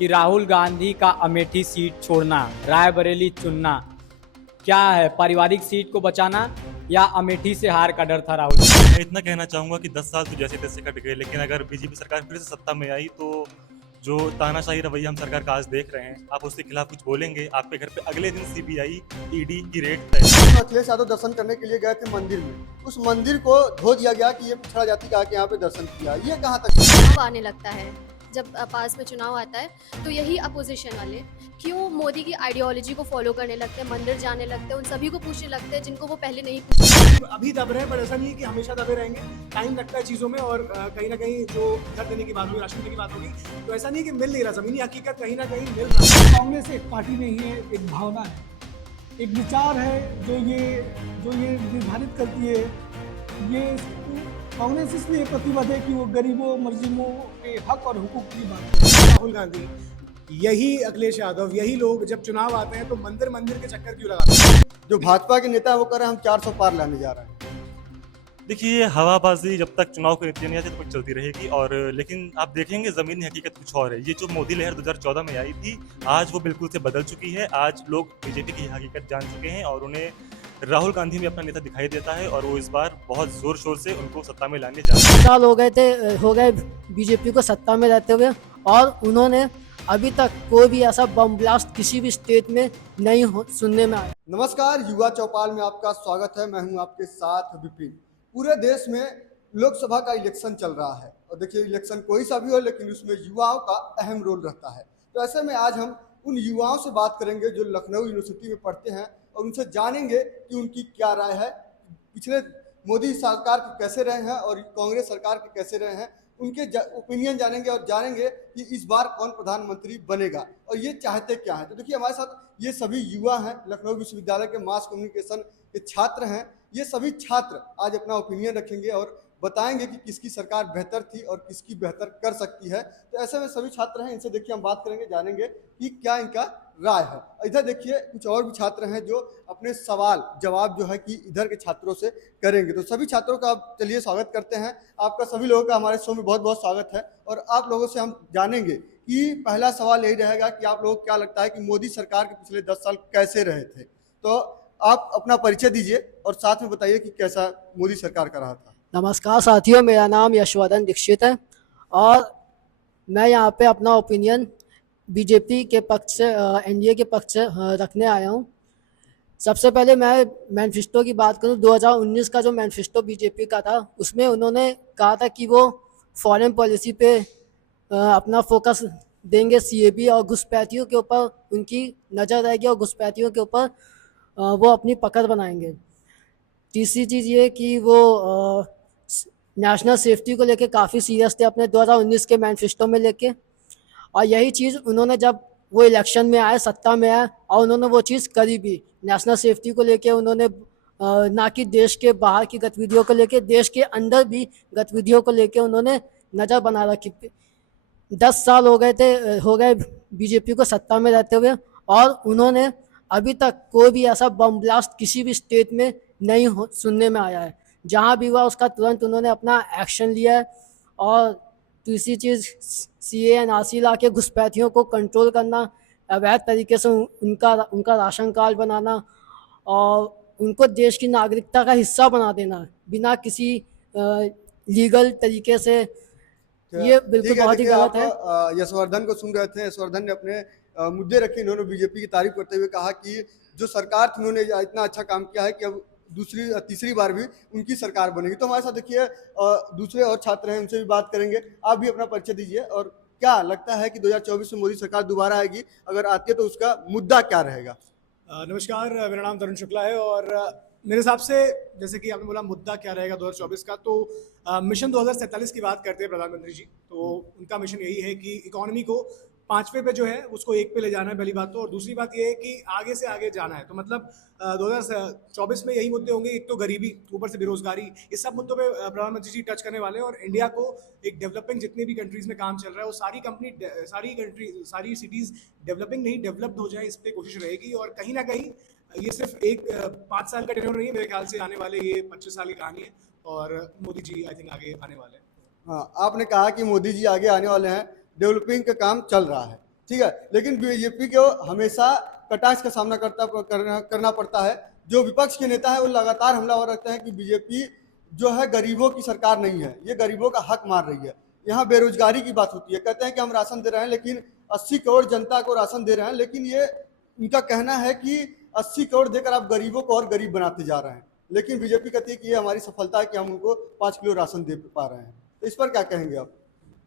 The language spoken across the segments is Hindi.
कि राहुल गांधी का अमेठी सीट छोड़ना, रायबरेली चुनना क्या है? पारिवारिक सीट को बचाना या अमेठी से हार का डर था राहुल? मैं इतना कहना चाहूँगा कि 10 साल तो जैसे तैसे कट गए, लेकिन अगर बीजेपी सरकार फिर से सत्ता में आई तो जो तानाशाही रवैया हम सरकार का आज देख रहे हैं, आप उसके खिलाफ कुछ बोलेंगे, आपके घर पे अगले दिन सीबीआई, ईडी की रेड तय। अखिलेश यादव दर्शन करने के लिए गए थे मंदिर में, उस मंदिर को धो दिया गया कि ये पिछड़ा जाति का आके यहाँ पे दर्शन किया। ये कहाँ तक चुनाव आने लगता है, जब पास में चुनाव आता है तो यही अपोजिशन वाले क्यों मोदी की आइडियोलॉजी को फॉलो करने लगते हैं, मंदिर जाने लगते हैं, उन सभी को पूछने लगते हैं जिनको वो पहले नहीं पूछते। अभी दब रहे हैं, पर ऐसा नहीं है कि हमेशा दबे रहेंगे। टाइम लगता है चीज़ों में, और कहीं ना कहीं जो घर देने की बात होगी, राशन देने की बात होगी, तो ऐसा नहीं कि मिल नहीं रहा, ज़मीनी हकीकत कहीं ना कहीं मिल रहा है। कांग्रेस एक पार्टी नहीं है, एक भावना है, एक विचार है जो ये निर्धारित करती है। ये कांग्रेस इसलिए प्रतिबद्ध है कि वो गरीबों मजलूमों के हक और हुकूक की बात है। राहुल गांधी, यही अखिलेश यादव, यही लोग जब चुनाव आते हैं तो मंदिर मंदिर के चक्कर क्यों लगाते हैं? जो भाजपा के नेता है वो कह रहे हैं हम 400 पार लाने जा रहे हैं। देखिए, ये हवाबाजी जब तक चुनाव के नतीजे नहीं आते तब तक चलती रहेगी, और लेकिन आप देखेंगे ज़मीनी हकीकत कुछ और है। ये जो मोदी लहर 2014 में आई थी, आज वो बिल्कुल से बदल चुकी है। आज लोग बीजेपी की हकीकत जान चुके हैं और उन्हें राहुल गांधी में अपना नेता दिखाई देता है, और वो इस बार बहुत ज़ोर शोर से उनको सत्ता में लाने जा रहे हैं। साल हो गए बीजेपी को सत्ता में रहते हुए, और उन्होंने अभी तक कोई भी ऐसा बम ब्लास्ट किसी भी स्टेट में नहीं सुनने में आया। नमस्कार, युवा चौपाल में आपका स्वागत है। मैं हूं आपके साथ विपिन। पूरे देश में लोकसभा का इलेक्शन चल रहा है, और देखिए इलेक्शन कोई सा भी हो, लेकिन उसमें युवाओं का अहम रोल रहता है। तो ऐसे में आज हम उन युवाओं से बात करेंगे जो लखनऊ यूनिवर्सिटी में पढ़ते हैं, और उनसे जानेंगे कि उनकी क्या राय है, पिछले मोदी सरकार के कैसे रहे हैं और कांग्रेस सरकार के कैसे रहे हैं। उनके ओपिनियन जानेंगे और जानेंगे कि इस बार कौन प्रधानमंत्री बनेगा और ये चाहते क्या है। तो देखिए हमारे साथ ये सभी युवा हैं, लखनऊ विश्वविद्यालय के मास कम्युनिकेशन के छात्र हैं। ये सभी छात्र आज अपना ओपिनियन रखेंगे और बताएंगे कि किसकी सरकार बेहतर थी और किसकी बेहतर कर सकती है। तो ऐसे में सभी छात्र हैं, इनसे देखिए हम बात करेंगे, जानेंगे कि क्या इनका राय है। इधर देखिए कुछ और भी छात्र हैं जो अपने सवाल जवाब जो है कि इधर के छात्रों से करेंगे। तो सभी छात्रों का आप चलिए स्वागत करते हैं। आपका सभी लोगों का हमारे शो में बहुत बहुत स्वागत है। और आप लोगों से हम जानेंगे कि पहला सवाल यही रहेगा कि आप लोगों को क्या लगता है कि मोदी सरकार के पिछले 10 साल कैसे रहे थे। तो आप अपना परिचय दीजिए और साथ में बताइए कि कैसा मोदी सरकार का रहा था। नमस्कार साथियों, मेरा नाम यशवर्धन दीक्षित है, और मैं यहाँ पे अपना ओपिनियन बीजेपी के पक्ष से, एनडीए के पक्ष से रखने आया हूँ। सबसे पहले मैं मैनिफेस्टो की बात करूँ, 2019 का जो मैनिफेस्टो बीजेपी का था, उसमें उन्होंने कहा था कि वो फॉरेन पॉलिसी पे अपना फोकस देंगे, सीएबी और घुसपैठियों के ऊपर उनकी नज़र रहेगी, और घुसपैठियों के ऊपर वो अपनी पकड़ बनाएंगे। तीसरी चीज़ ये कि वो नेशनल सेफ्टी को लेके काफ़ी सीरियस थे अपने 2019 के मैनिफेस्टो में लेके, और यही चीज़ उन्होंने जब वो इलेक्शन में आए, सत्ता में आए, और उन्होंने वो चीज़ करी भी। नेशनल सेफ्टी को लेके उन्होंने ना कि देश के बाहर की गतिविधियों को लेके, देश के अंदर भी गतिविधियों को लेके उन्होंने नज़र बना रखी। 10 साल हो गए बीजेपी को सत्ता में रहते हुए, और उन्होंने अभी तक कोई भी ऐसा बम ब्लास्ट किसी भी स्टेट में नहीं सुनने में आया है। जहाँ भी हुआ उसका तुरंत उन्होंने अपना एक्शन लिया है। और दूसरी चीज़, सीए एनआरसी ला के घुसपैठियों को कंट्रोल करना, अवैध तरीके से उनका राशन कार्ड बनाना, और उनको देश की नागरिकता का हिस्सा बना देना बिना किसी लीगल तरीके से, ये बिल्कुल बहुत ही गलत है। यशवर्धन को सुन रहे थे। यशवर्धन ने अपने मुद्दे रखे। इन्होंने बीजेपी की तारीफ करते हुए कहा कि जो सरकार थी उन्होंने इतना अच्छा काम किया है कि अब तीसरी बार भी उनकी सरकार बनेगी। तो हमारे साथ देखिए दूसरे और छात्र हैं, उनसे भी बात करेंगे। आप भी अपना परिचय दीजिए और क्या लगता है कि 2024 में मोदी सरकार दोबारा आएगी, अगर आती है तो उसका मुद्दा क्या रहेगा। नमस्कार, मेरा नाम तरुण शुक्ला है, और मेरे हिसाब से जैसे कि आपने बोला मुद्दा क्या रहेगा 2024 का, तो मिशन 2047 की बात करते हैं प्रधानमंत्री जी। तो उनका मिशन यही है कि इकोनॉमी को 5वें पे जो है उसको 1 पे ले जाना है, पहली बात तो। और दूसरी बात ये है कि आगे से आगे जाना है। तो मतलब 2024 में यही मुद्दे होंगे, एक तो गरीबी, ऊपर से बेरोजगारी, इस सब मुद्दों पे प्रधानमंत्री जी टच करने वाले हैं। और इंडिया को एक डेवलपिंग जितने भी कंट्रीज में काम चल रहा है वो सारी सिटीज़ डेवलपिंग नहीं डेवलप्ड हो जाए, इस पर कोशिश रहेगी। और कहीं ना कहीं ये सिर्फ एक 5 साल का टेन्योर नहीं है, मेरे ख्याल से आने वाले ये 25 साल की कहानी है, और मोदी जी आई थिंक आगे आने वाले हैं। हाँ, आपने कहा कि मोदी जी आगे आने वाले हैं, डेवलपिंग का काम चल रहा है। ठीक है, लेकिन बीजेपी को हमेशा कटाक्ष का सामना करना पड़ता है। जो विपक्ष के नेता है वो लगातार हमलावर रखते हैं कि बीजेपी जो है गरीबों की सरकार नहीं है, ये गरीबों का हक मार रही है। यहाँ बेरोजगारी की बात होती है, कहते हैं कि हम राशन दे रहे हैं, लेकिन 80 करोड़ जनता को राशन दे रहे हैं, लेकिन ये इनका कहना है कि 80 करोड़ देकर आप गरीबों को और गरीब बनाते जा रहे हैं। लेकिन बीजेपी कहती है कि ये हमारी सफलता है कि हम उनको 5 किलो राशन दे पा रहे हैं। तो इस पर क्या कहेंगे आप?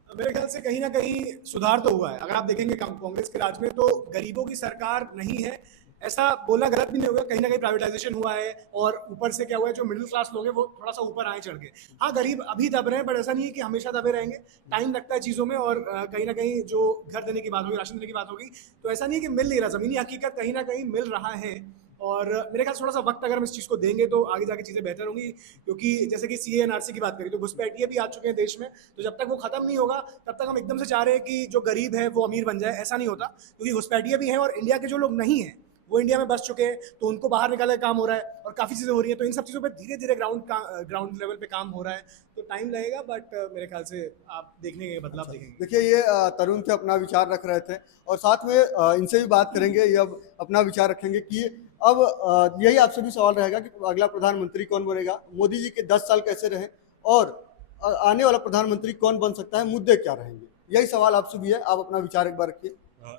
मेरे ख्याल से कहीं ना कहीं सुधार तो हुआ है। अगर आप देखेंगे कांग्रेस के राज में तो गरीबों की सरकार नहीं है, ऐसा बोलना गलत भी नहीं होगा। कहीं ना कहीं प्राइवेटाइजेशन हुआ है और ऊपर से क्या हुआ है, जो मिडिल क्लास लोग हैं वो थोड़ा सा ऊपर आए चढ़ के। हाँ, गरीब अभी दब रहे हैं, बट ऐसा नहीं है कि हमेशा दबे रहेंगे। टाइम लगता है चीज़ों में, और कहीं ना कहीं जो घर देने की बात होगी, राशन देने की बात होगी, तो ऐसा नहीं है कि मिल नहीं रहा। ज़मीनी हकीकत कहीं ना कहीं मिल रहा है, और मेरे ख्याल से थोड़ा सा वक्त अगर हम इस चीज़ को देंगे तो आगे जाके चीज़ें बेहतर होंगी। क्योंकि जैसे कि CA NRC की बात करें तो घुसपैठिए भी आ चुके हैं देश में, तो जब तक वो खत्म नहीं होगा तब तक हम एकदम से चाह रहे हैं कि जो गरीब है वो अमीर बन जाए, ऐसा नहीं होता। क्योंकि घुसपैठिए भी हैं और इंडिया के जो लोग नहीं हैं वो इंडिया में बस चुके हैं, तो उनको बाहर निकालने का काम हो रहा है और काफ़ी चीज़ें हो रही हैं। तो इन सब चीज़ों पे धीरे धीरे ग्राउंड लेवल पे काम हो रहा है, तो टाइम लगेगा, बट मेरे ख्याल से आप देखने के बदलाव देखेंगे। देखिए, ये तरुण थे, अपना विचार रख रहे थे, और साथ में इनसे भी बात करेंगे, ये अब अपना विचार रखेंगे कि अब यही आपसे भी सवाल रहेगा कि अगला प्रधानमंत्री कौन बनेगा, मोदी जी के 10 साल कैसे रहे, और आने वाला प्रधानमंत्री कौन बन सकता है, मुद्दे क्या रहेंगे, यही सवाल आपसे भी है। आप अपना विचार एक बार रखिए।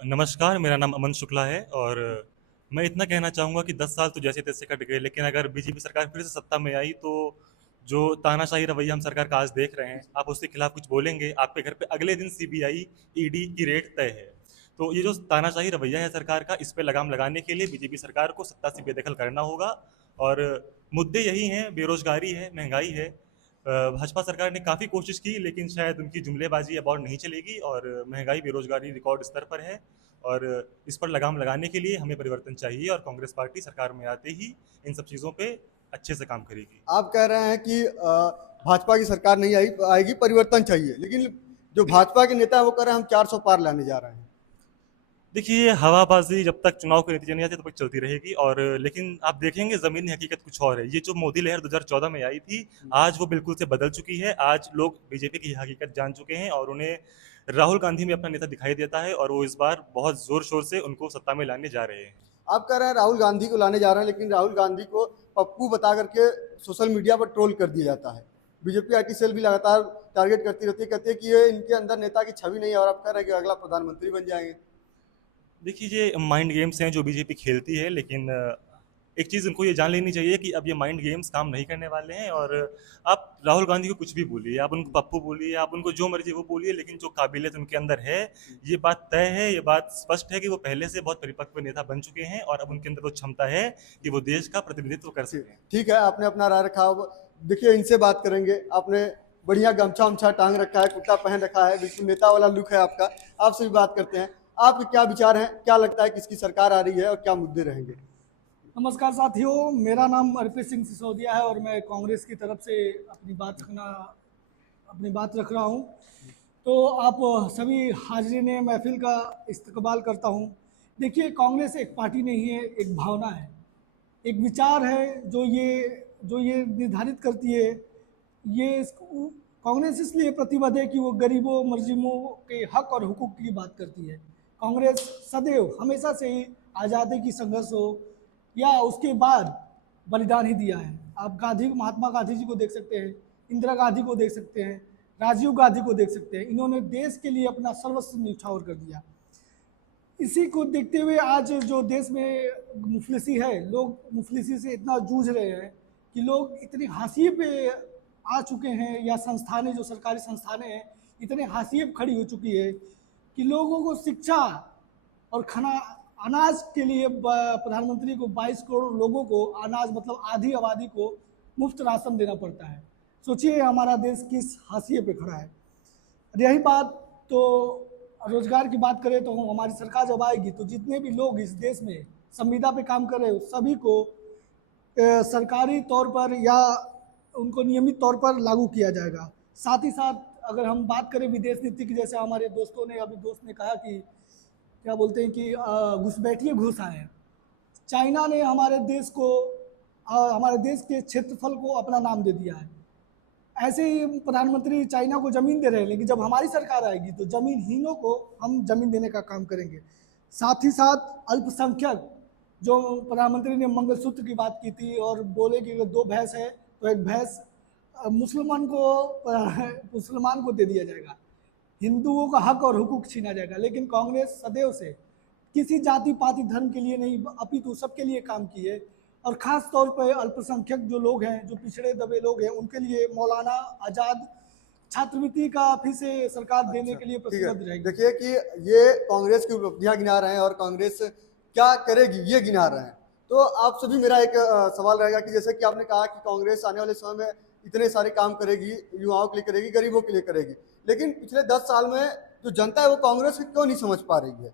नमस्कार, मेरा नाम अमन शुक्ला है और मैं इतना कहना चाहूँगा कि 10 साल तो जैसे तैसे कट गए, लेकिन अगर बीजेपी सरकार फिर से सत्ता में आई तो जो तानाशाही रवैया हम सरकार का आज देख रहे हैं, आप उसके खिलाफ कुछ बोलेंगे, आपके घर पे अगले दिन CBI ED की रेड तय है। तो ये जो तानाशाही रवैया है सरकार का, इस पे लगाम लगाने के लिए बीजेपी सरकार को सत्ता से बेदखल करना होगा। और मुद्दे यही हैं, बेरोजगारी है, महंगाई है। भाजपा सरकार ने काफ़ी कोशिश की, लेकिन शायद उनकी जुमलेबाजी अब और नहीं चलेगी, और महंगाई बेरोजगारी रिकॉर्ड स्तर पर है, और इस पर लगाम लगाने के लिए हमें परिवर्तन चाहिए, और कांग्रेस पार्टी सरकार में आते ही इन सब चीज़ों पे अच्छे से काम करेगी। आप कह रहे हैं कि भाजपा की सरकार नहीं आएगी, परिवर्तन चाहिए, लेकिन जो भाजपा के नेता है वो कह रहे हैं हम 400 पार लाने जा रहे हैं। देखिए, ये हवाबाजी जब तक चुनाव के नतीजे नहीं आते तब तक चलती रहेगी, और लेकिन आप देखेंगे ज़मीनी हकीकत कुछ और है। ये जो मोदी लहर 2014 में आई थी, आज वो बिल्कुल से बदल चुकी है। आज लोग बीजेपी की हकीकत जान चुके हैं, और उन्हें राहुल गांधी में अपना नेता दिखाई देता है, और वो इस बार बहुत ज़ोर शोर से उनको सत्ता में लाने जा रहे हैं। आप कह रहे हैं राहुल गांधी को लाने जा रहे हैं, लेकिन राहुल गांधी को पप्पू बता करके सोशल मीडिया पर ट्रोल कर दिया जाता है। बीजेपी IT सेल भी लगातार टारगेट करती रहती है, कहती है कि ये इनके अंदर नेता की छवि नहीं है, और आप कह रहे हैं कि अगला प्रधानमंत्री बन जाएंगे। देखिए, ये माइंड गेम्स हैं जो बीजेपी खेलती है, लेकिन एक चीज़ उनको ये जान लेनी चाहिए कि अब ये माइंड गेम्स काम नहीं करने वाले हैं। और आप राहुल गांधी को कुछ भी बोलिए, आप उनको पप्पू बोलिए, आप उनको जो मर्जी वो बोलिए, लेकिन जो काबिलियत उनके अंदर है, ये बात तय है, ये बात स्पष्ट है कि वो पहले से बहुत परिपक्व नेता बन चुके हैं, और अब उनके अंदर वो क्षमता है कि वो देश का प्रतिनिधित्व कर सकें। ठीक है, आपने अपना राय रखा। अब देखिए, इनसे बात करेंगे। आपने बढ़िया गमछा उमछा टांग रखा है, कुर्ता पहन रखा है, बिल्कुल नेता वाला लुक है आपका। आपसे भी बात करते हैं, आपके क्या विचार हैं, क्या लगता है किसकी सरकार आ रही है और क्या मुद्दे रहेंगे? नमस्कार साथियों, मेरा नाम अर्पित सिंह सिसोदिया है और मैं कांग्रेस की तरफ से अपनी बात रख रहा हूं। तो आप सभी हाजिरीन महफिल का इस्तकबाल करता हूं। देखिए, कांग्रेस एक पार्टी नहीं है, एक भावना है, एक विचार है जो ये निर्धारित करती है। कांग्रेस इसलिए प्रतिबद्ध है कि वो गरीबों मजलूमों के हक और हुकूक की बात करती है। कांग्रेस सदैव हमेशा से ही आज़ादी की संघर्ष हो या उसके बाद बलिदान ही दिया है। आप महात्मा गांधी जी को देख सकते हैं, इंदिरा गांधी को देख सकते हैं, राजीव गांधी को देख सकते हैं। इन्होंने देश के लिए अपना सर्वस्व न्यौछावर कर दिया। इसी को देखते हुए आज जो देश में मुफलिसी है, लोग मुफलिसी से इतना जूझ रहे हैं कि लोग इतनी हाशिए पे आ चुके हैं, या संस्थानें जो सरकारी संस्थानें हैं इतने हाशिए पे खड़ी हो चुकी है कि लोगों को शिक्षा और अनाज के लिए प्रधानमंत्री को 22 करोड़ लोगों को अनाज, मतलब आधी आबादी को मुफ्त राशन देना पड़ता है। सोचिए हमारा देश किस हाशिए पे खड़ा है। यही बात तो रोजगार की बात करें तो हमारी सरकार जब आएगी तो जितने भी लोग इस देश में संविदा पे काम कर रहे हो सभी को सरकारी तौर पर या उनको नियमित तौर पर लागू किया जाएगा। साथ ही साथ अगर हम बात करें विदेश नीति की, जैसे हमारे दोस्त ने कहा कि क्या बोलते हैं कि घुसपैठिए घुस आए हैं। चाइना ने हमारे देश के क्षेत्रफल को अपना नाम दे दिया है। ऐसे ही प्रधानमंत्री चाइना को जमीन दे रहे हैं, लेकिन जब हमारी सरकार आएगी तो जमीनहीनों को हम जमीन देने का काम करेंगे। साथ ही साथ अल्पसंख्यक, जो प्रधानमंत्री ने मंगलसूत्र की बात की थी और बोले कि अगर 2 भैंस है तो एक भैंस मुसलमान को दे दिया जाएगा, हिंदुओं का हक और हुकूक छीना जाएगा। लेकिन कांग्रेस सदैव से किसी जाति पाति धर्म के लिए नहीं अपितु सबके लिए काम की है, और ख़ास तौर पर अल्पसंख्यक जो लोग हैं, जो पिछड़े दबे लोग हैं, उनके लिए मौलाना आज़ाद छात्रवृत्ति का फिर से सरकार देने के लिए ठीक है। प्रतिबद्ध रहेगी। देखिए कि ये कांग्रेस की उपलब्धियां गिना रहे हैं और कांग्रेस क्या करेगी ये गिना रहे हैं। तो आप सभी मेरा एक सवाल रहेगा कि जैसे कि आपने कहा कि कांग्रेस आने वाले समय में इतने सारे काम करेगी, युवाओं के लिए करेगी, गरीबों के लिए करेगी, लेकिन पिछले 10 साल में जो जनता है वो कांग्रेस को क्यों नहीं समझ पा रही है?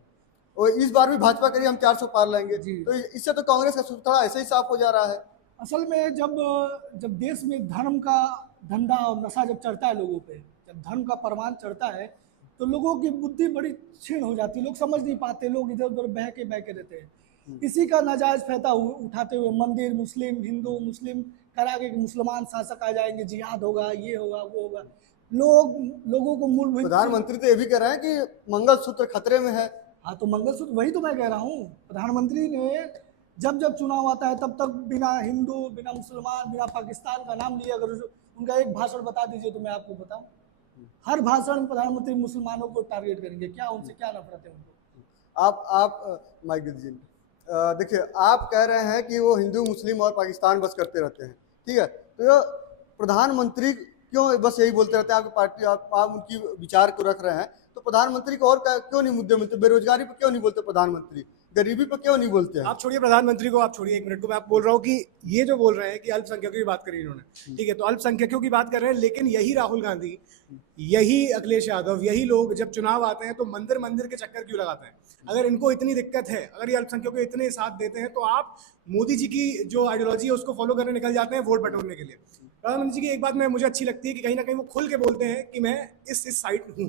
और इस बार भी भाजपा करिए हम 400 पार लाएंगे, तो इससे तो कांग्रेस का सूत्रधार ऐसे ही साफ हो जा रहा है। असल में जब देश में धर्म का धंधा और नशा जब चढ़ता है लोगों पे, जब धर्म का परवान चढ़ता है तो लोगों की बुद्धि बड़ी क्षीण हो जाती है, लोग समझ नहीं पाते, लोग इधर उधर बह के रहते हैं। इसी का नाजायज फायदा उठाते हुए मंदिर मुस्लिम, हिंदू मुस्लिम करा के मुसलमान शासक आ जाएंगे, जिहाद होगा, ये होगा, वो होगा। लोगों को मूलभूत, प्रधानमंत्री तो ये भी कह रहे हैं कि मंगलसूत्र खतरे में है। हाँ तो मंगलसूत्र, वही तो मैं कह रहा हूँ, प्रधानमंत्री ने जब चुनाव आता है तब तक बिना हिंदू, बिना मुसलमान, बिना पाकिस्तान का नाम लिए, अगर उनका एक भाषण बता दीजिए तो मैं आपको बताऊं, हर भाषण में प्रधानमंत्री मुसलमानों को टारगेट करेंगे। क्या उनसे क्या नफरत है उनको? आप माइक दे दीजिए। देखिए, आप कह रहे हैं कि वो हिंदू मुस्लिम और पाकिस्तान बस करते रहते हैं, ठीक है, तो प्रधानमंत्री क्यों बस यही बोलते रहते हैं? आपकी पार्टी, आप उनकी विचार को रख रहे हैं, तो प्रधानमंत्री को और क्यों नहीं मुद्दे मिलते? बेरोजगारी पर क्यों नहीं बोलते प्रधानमंत्री? गरीबी पर क्यों नहीं बोलते हैं? आप छोड़िए प्रधानमंत्री को, आप छोड़िए 1 मिनट को, मैं आप बोल रहा हूँ कि ये जो बोल रहे हैं कि अल्पसंख्यकों की बात करी इन्होंने, ठीक है, तो अल्पसंख्यकों की बात कर रहे हैं, लेकिन यही राहुल गांधी, यही अखिलेश यादव, यही लोग जब चुनाव आते हैं तो मंदिर मंदिर के चक्कर क्यों लगाते हैं? अगर इनको इतनी दिक्कत है, अगर ये अल्पसंख्यकों को इतने साथ देते हैं, तो आप मोदी जी की जो आइडियोलॉजी है उसको फॉलो करने निकल जाते हैं वोट बटोरने के लिए। प्रधानमंत्री जी की एक बात मुझे अच्छी लगती है कि कहीं ना कहीं वो खुल के बोलते हैं कि मैं इस साइड हूँ।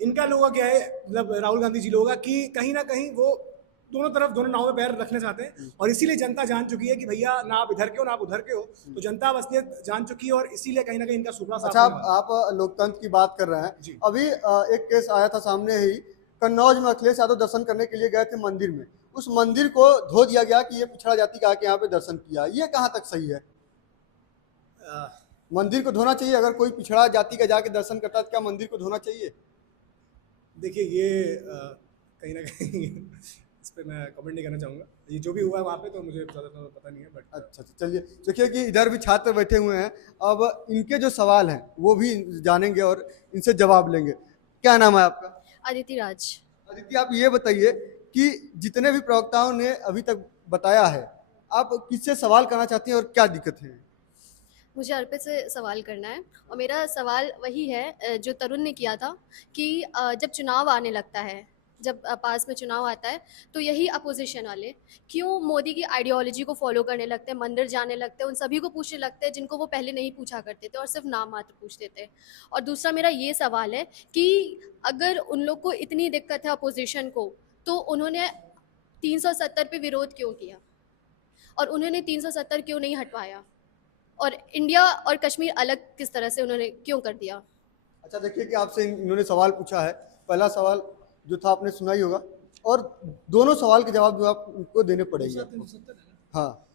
इनका लोगों का क्या है, मतलब राहुल गांधी जी लोगों का, कि कहीं ना कहीं वो दोनों तरफ, दोनों नाव में पैर रखना चाहते हैं, और इसीलिए जनता जान चुकी है कि भैया ना आप इधर के हो ना आप उधर के हो, तो जनता असलियत जान चुकी है, और इसीलिए कहीं ना कहीं इनका सुपड़ा साफ अच्छा, होने वाला है। आप लोकतंत्र की बात कर रहे हैं, जी। अभी एक केस आया था सामने ही, कन्नौज में अखिलेश यादव दर्शन करने के लिए गए थे मंदिर में, उस मंदिर को धो दिया गया कि ये पिछड़ा जाति का आके यहाँ पे दर्शन किया। ये कहाँ तक सही है? मंदिर को धोना चाहिए? अगर कोई पिछड़ा जाति का जाके दर्शन करता है तो क्या मंदिर को धोना चाहिए? देखिए, ये कहीं ना कहीं इस पर मैं कमेंट नहीं करना चाहूँगा, ये जो भी हुआ है वहाँ पे तो मुझे ज़्यादा पता नहीं है, बट अच्छा, चलिए, देखिए कि इधर भी छात्र बैठे हुए हैं, अब इनके जो सवाल हैं वो भी जानेंगे और इनसे जवाब लेंगे। क्या नाम है आपका? अदिति राज। अदिति, आप ये बताइए कि जितने भी प्रवक्ताओं ने अभी तक बताया है, आप किससे सवाल करना चाहती हैं और क्या दिक्कत है? मुझे अर्पित से सवाल करना है, और मेरा सवाल वही है जो तरुण ने किया था कि जब चुनाव आने लगता है, जब पास में चुनाव आता है, तो यही अपोजिशन वाले क्यों मोदी की आइडियोलॉजी को फॉलो करने लगते हैं, मंदिर जाने लगते हैं, उन सभी को पूछने लगते हैं जिनको वो पहले नहीं पूछा करते थे और सिर्फ नाम मात्र पूछते थे। और दूसरा मेरा ये सवाल है कि अगर उन लोग को इतनी दिक्कत है अपोजिशन को, तो उन्होंने 370 पे विरोध क्यों किया, और उन्होंने 370 क्यों नहीं हटवाया, और इंडिया और कश्मीर अलग किस तरह से उन्होंने क्यों कर दिया? अच्छा, देखिए कि आपसे इन्होंने सवाल पूछा है, पहला सवाल जो था आपने सुना ही होगा, और दोनों सवाल के जवाब जो आपको देने पड़ेंगे आपको। हाँ,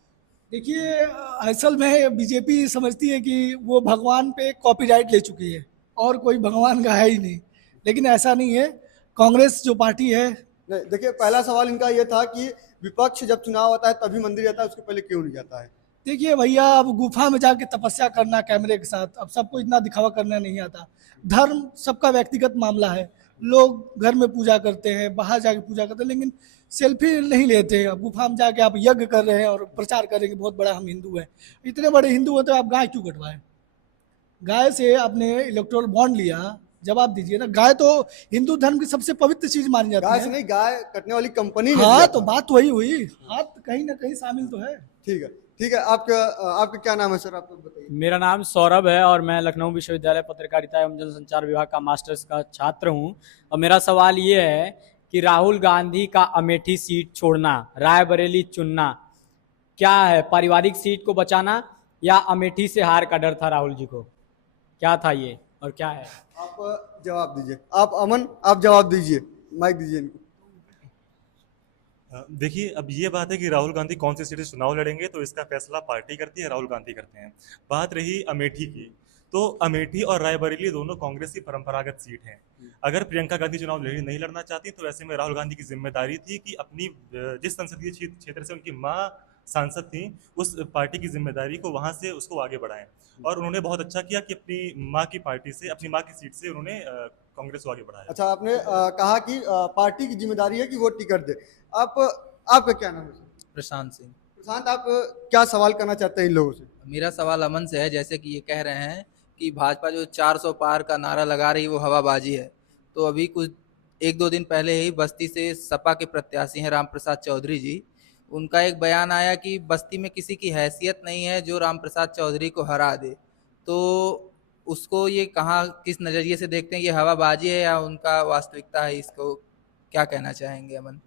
देखिए, असल में बीजेपी समझती है कि वो भगवान पे कॉपीराइट ले चुकी है और कोई भगवान का है ही नहीं, लेकिन ऐसा नहीं है। कांग्रेस जो पार्टी है, नहीं, देखिए, पहला सवाल इनका ये था कि विपक्ष जब चुनाव आता है तभी मंदिर जाता है, उसके पहले क्यों नहीं जाता है? देखिए भैया, अब गुफा में जाके तपस्या करना कैमरे के साथ, अब सबको इतना दिखावा करना नहीं आता। धर्म सबका व्यक्तिगत मामला है, लोग घर में पूजा करते हैं, बाहर जाके पूजा करते हैं, लेकिन सेल्फी नहीं लेते। अब गुफा में जाके आप यज्ञ कर रहे हैं और प्रचार करेंगे बहुत बड़ा हम हिंदू हैं। इतने बड़े हिंदू हैं तो आप गाय क्यों कटवाएं? गाय से आपने इलेक्टोरल बॉन्ड लिया, जवाब दीजिए ना। गाय तो हिंदू धर्म की सबसे पवित्र चीज मानी जाती गाय से है। नहीं, गाय कटने वाली कंपनी ने हाँ, दिया तो था। बात वही हुई, हाथ कहीं ना कहीं शामिल तो है। ठीक है, ठीक है। आपका क्या नाम है सर? आप बताइए। मेरा नाम सौरभ है और मैं लखनऊ विश्वविद्यालय पत्रकारिता एवं जनसंचार विभाग का मास्टर्स का छात्र हूं। और मेरा सवाल ये है कि राहुल गांधी का अमेठी सीट छोड़ना, रायबरेली चुनना, क्या है? पारिवारिक सीट को बचाना या अमेठी से हार का डर था राहुल जी को? क्या था ये और क्या है? आप जवाब दीजिए। आप अमन, आप जवाब दीजिए, माइक दीजिए इनको। देखिए, अब ये बात है कि राहुल गांधी कौन सी सीट से चुनाव लड़ेंगे, तो इसका फैसला पार्टी करती है, राहुल गांधी करते हैं। बात रही अमेठी की, तो अमेठी और रायबरेली दोनों कांग्रेस की परंपरागत सीट हैं। अगर प्रियंका गांधी चुनाव नहीं लड़ना चाहती, तो ऐसे में राहुल गांधी की जिम्मेदारी थी कि अपनी जिस संसदीय क्षेत्र से उनकी माँ सांसद थी, उस पार्टी की जिम्मेदारी को वहां से उसको आगे बढ़ाएं। और उन्होंने बहुत अच्छा किया कि अपनी माँ की पार्टी से, अपनी माँ की सीट से उन्होंने कांग्रेस को आगे बढ़ाया। अच्छा, आपने कहा कि पार्टी की जिम्मेदारी है कि वो टिकट दे। आप आपका क्या नाम है? प्रशांत सिंह। प्रशांत, आप क्या सवाल करना चाहते हैं इन लोगों से? मेरा सवाल अमन से है, जैसे कि ये कह रहे हैं कि भाजपा जो 400 पार का नारा लगा रही है वो हवाबाजी है। तो अभी कुछ 1-2 दिन पहले ही बस्ती से सपा के प्रत्याशी हैं रामप्रसाद चौधरी जी, उनका एक बयान आया कि बस्ती में किसी की हैसियत नहीं है जो रामप्रसाद चौधरी को हरा दे। तो उसको ये कहाँ, किस नज़रिए से देखते हैं, ये हवाबाजी है या उनका वास्तविकता है? इसको क्या कहना चाहेंगे अमन?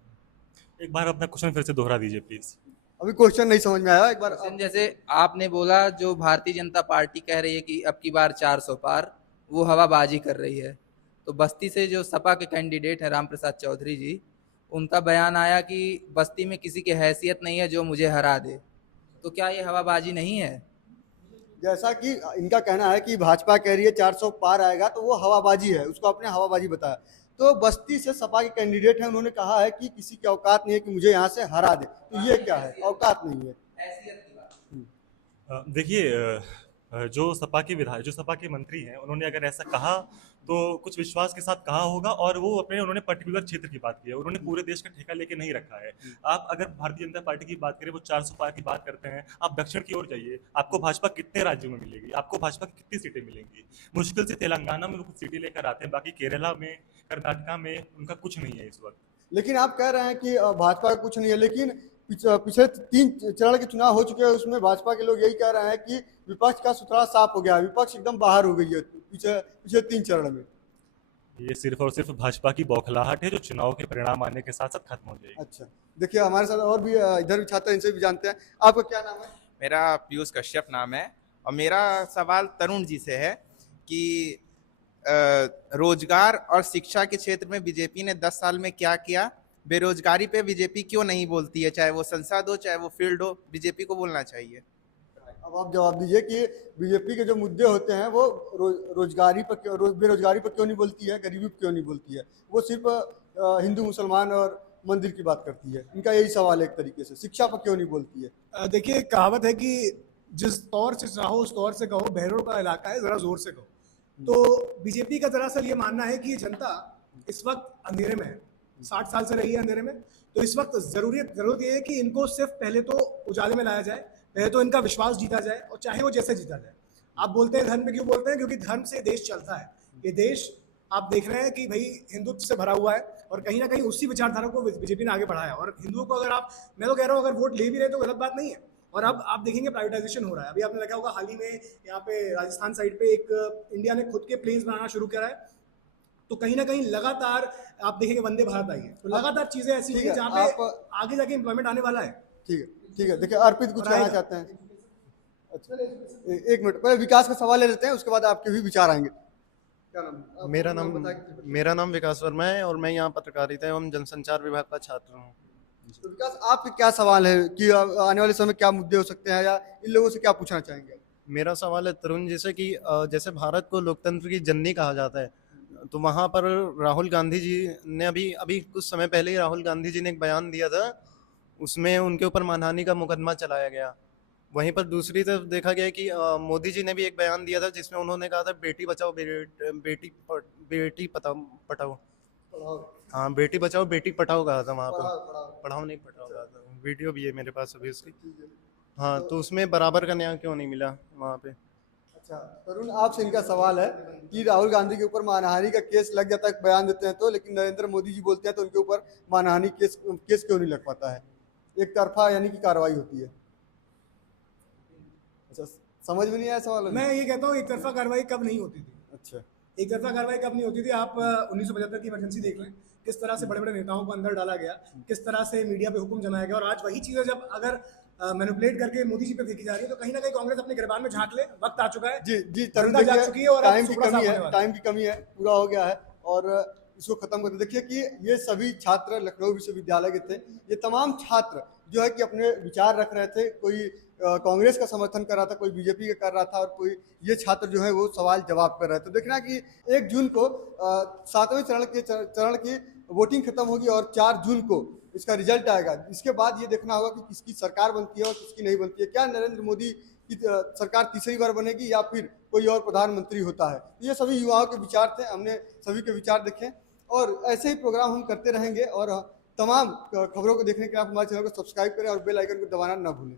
एक बार अपना क्वेश्चन फिर से दोहरा दीजिए प्लीज। अभी क्वेश्चन नहीं समझ में आया, एक बार क्वेश्चन जैसे आपने बोला, जो भारतीय जनता पार्टी कह रही है कि अब की बार 400 पार, वो हवाबाजी कर रही है। तो बस्ती से जो सपा के कैंडिडेट हैं रामप्रसाद चौधरी जी, उनका बयान आया कि बस्ती में किसी की हैसियत नहीं है जो मुझे हरा दे। तो क्या ये हवाबाजी नहीं है? जैसा कि इनका कहना है कि भाजपा कह रही है 400 पार आएगा, तो वो हवाबाजी है, उसको आपने हवाबाजी बताया। तो बस्ती से सपा के कैंडिडेट हैं, उन्होंने कहा है कि किसी की औकात नहीं है कि मुझे यहाँ से हरा दे। तो ये क्या है? औकात नहीं है। देखिए, जो सपा के विधायक, जो सपा के मंत्री हैं, उन्होंने अगर ऐसा कहा तो कुछ विश्वास के साथ कहा होगा, और वो उन्होंने पर्टिकुलर क्षेत्र की बात की है, उन्होंने पूरे देश का ठेका लेके नहीं रखा है। आप अगर भारतीय जनता पार्टी की बात करें, वो 400 पार की बात करते हैं। आप दक्षिण की ओर जाइए, आपको भाजपा कितने राज्यों में मिलेगी, आपको भाजपा की कितनी सीटें मिलेंगी? मुश्किल से तेलंगाना में वो कुछ सीटें लेकर आते हैं, बाकी केरला में, कर्नाटका में उनका कुछ नहीं है इस वक्त। लेकिन आप कह रहे हैं कि भाजपा का कुछ नहीं है, लेकिन पिछले 3 चरण के चुनाव हो चुके हैं, उसमें भाजपा के लोग यही कह रहे हैं कि विपक्ष का सुथरा साफ हो गया है, विपक्ष एकदम बाहर हो गई है पिछले 3 चरण में। ये सिर्फ और सिर्फ भाजपा की बौखलाहट है, जो चुनाव के परिणाम आने के साथ साथ खत्म हो जाएगी। अच्छा, देखिए हमारे साथ और भी इधर भी छात्र, इनसे भी जानते हैं। आपका क्या नाम है? मेरा पीयूष कश्यप नाम है, और मेरा सवाल तरुण जी से है कि रोजगार और शिक्षा के क्षेत्र में बीजेपी ने 10 साल में क्या किया? बेरोजगारी पे बीजेपी क्यों नहीं बोलती है? चाहे वो संसद हो, चाहे वो फील्ड हो, बीजेपी को बोलना चाहिए। अब आप जवाब दीजिए कि बीजेपी के जो मुद्दे होते हैं वो रोजगारी पर बेरोजगारी पर क्यों नहीं बोलती है, गरीबी पर क्यों नहीं बोलती है? वो सिर्फ हिंदू मुसलमान और मंदिर की बात करती है। इनका यही सवाल है एक तरीके से, शिक्षा पर क्यों नहीं बोलती है? देखिए, कहावत है कि जिस तौर से चाहो उस तौर से कहो, बहरों का इलाका है, जरा जोर से कहो। तो बीजेपी का दरअसल ये मानना है कि जनता इस वक्त अंधेरे में है, 60 साल से रही है अंधेरे में। तो इस वक्त जरूरत ये है कि इनको सिर्फ पहले तो उजाले में लाया जाए, पहले तो इनका विश्वास जीता जाए, और चाहे वो जैसे जीता जाए। आप बोलते हैं धर्म में, क्यों बोलते हैं? क्योंकि धर्म से देश चलता है। ये देश आप देख रहे हैं कि भाई हिंदुत्व से भरा हुआ है, और कहीं ना कहीं उसी विचारधारा को बीजेपी ने आगे बढ़ाया। और हिंदुओं को अगर मैं तो कह रहा हूँ, अगर वोट ले भी रहे तो गलत बात नहीं है। और अब आप देखेंगे प्राइवेटाइजेशन हो रहा है। अभी आपने देखा होगा हाल ही में यहाँ पे राजस्थान साइड पे एक इंडिया ने खुद के प्लेन्स बनाना शुरू करा है। तो कहीं ना कहीं लगातार आप देखेंगे वंदे भारत आई है, तो लगातार चीजें ऐसी हैं जहाँ पे आगे जाके एम्प्लॉयमेंट आने वाला है। ठीक है। देखिए, अर्पित कुछ कहना चाहते हैं। अच्छा, एक मिनट, पहले विकास का सवाल ले लेते हैं, उसके बाद आपके भी विचार आएंगे। क्या नाम? मेरा नाम विकास वर्मा है, और मैं यहाँ पत्रकारिता एवं जनसंचार विभाग का छात्र हूँ। तो विकास, आपके क्या सवाल है कि आने वाले समय में क्या मुद्दे हो सकते हैं, या इन लोगों से क्या पूछना चाहेंगे? मेरा सवाल है तरुण जी से कि जैसे भारत को लोकतंत्र की जननी कहा जाता है, तो वहाँ पर राहुल गांधी जी ने अभी कुछ समय पहले ही राहुल गांधी जी ने एक बयान दिया था, उसमें उनके ऊपर मानहानि का मुकदमा चलाया गया। वहीं पर दूसरी तरफ देखा गया कि मोदी जी ने भी एक बयान दिया था, जिसमें उन्होंने कहा था बेटी बचाओ बेटी पढ़ाओ। हाँ, बेटी बचाओ बेटी पढ़ाओ कहा था वहाँ पर। पढ़ाओ नहीं, पढ़ाओ कहा था। वीडियो भी है मेरे पास अभी उसकी। हाँ, तो उसमें बराबर का न्याय क्यों नहीं मिला वहाँ पे? अच्छा, तरुण, आपसे इनका सवाल है कि राहुल गांधी के ऊपर मानहानि का केस लग जाता है, बयान देते हैं तो, लेकिन नरेंद्र मोदी जी बोलते हैं तो उनके ऊपर मानहानि केस क्यों नहीं लग पाता है? एक तरफा यानी कि कार्रवाई होती है। अच्छा, समझ में नहीं आया सवाल? मैं ये कहता हूँ, एक तरफा कार्रवाई कब नहीं होती थी। अच्छा, एक तरफा कार्रवाई कब नहीं होती थी? आप 1975 की इमरजेंसी देख लें, किस तरह से बड़े बड़े नेताओं को अंदर डाला गया, किस तरह से मीडिया पे हुक्म जमाया गया, और आज वही चीज़ें जब अगर मैनिपुलेट करके मोदी जी पे फेंकी जा रही है तो कहीं ना कहीं कांग्रेस अपने गिरबान में झांक ले, वक्त आ चुका है। जी तरुण, जनता जाग देखिए चुकी है और अब टाइम की सुपड़ा कमी साफ है, होने वाला है। टाइम की कमी है, पूरा हो गया है और इसको खत्म करते। देखिए कि ये सभी छात्र लखनऊ विश्वविद्यालय के थे। ये तमाम छात्र जो है कि अपने विचार रख रहे थे, कोई कांग्रेस का समर्थन कर रहा था, कोई बीजेपी का कर रहा था और कोई ये छात्र जो है वो सवाल जवाब कर रहे थे। देखना कि 1 जून को 7वें चरण की वोटिंग खत्म होगी और 4 जून को इसका रिजल्ट आएगा। इसके बाद ये देखना होगा कि किसकी सरकार बनती है और किसकी नहीं बनती है। क्या नरेंद्र मोदी की सरकार तीसरी बार बनेगी या फिर कोई और प्रधानमंत्री होता है। ये सभी युवाओं के विचार थे, हमने सभी के विचार देखे और ऐसे ही प्रोग्राम हम करते रहेंगे और तमाम खबरों को देखने के लिए आप हमारे चैनल को सब्सक्राइब करें और बेल आइकन को दबाना ना भूलें।